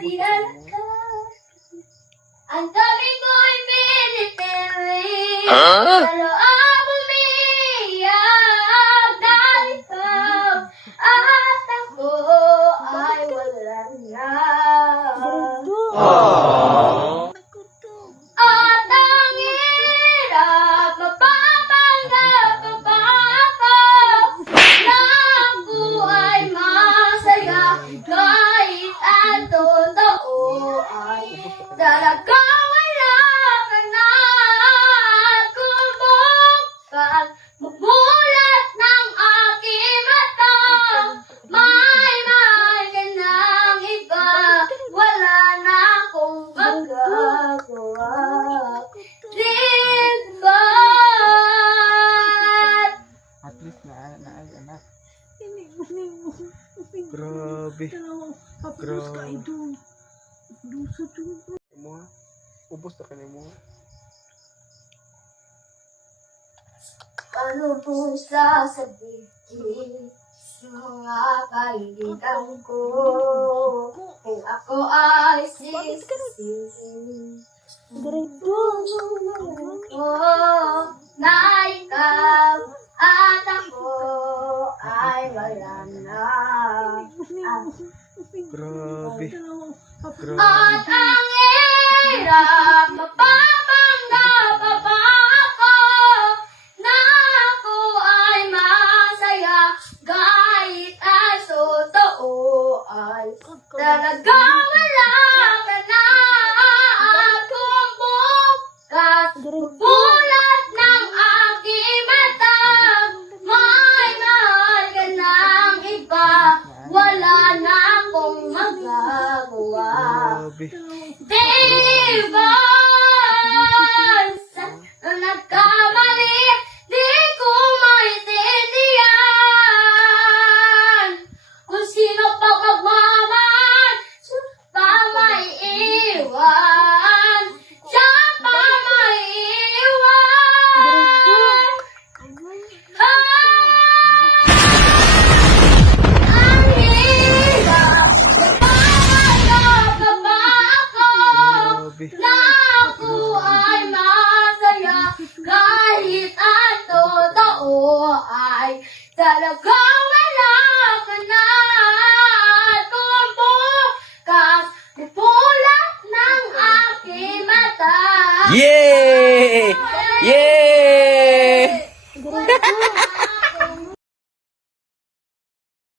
dinala ka. Ang tabi ko'y pinipili. Pero ako umiiyak dahil ikaw at ako ay wala na. At ang hirap, mapapanggap pa ba ako na ako ay masaya kahit ang totoo ay talagang wala ka na. Kung bukas magmulat ng aking mata, may mahal ka ng iba, wala na akong magagawa. Diba? At least na ay anak. Grabe. Hapos ka Grabe. idol. Duso to. Mo. Ubos na kanimo. Ano po sasabihin sa mga kaibigan ko kung ako ay sisisihin? Oh, na ikaw at ako ay wala na. Grabe. Grabe. At ang hirap, mapapanggap pa ba ako na ako ay masaya kahit ang totoo ay talagang wala ka na. At kung bukas bulat ng aking mata, may mahal ka ng iba, wala na akong magagawa. Grabe. Diba?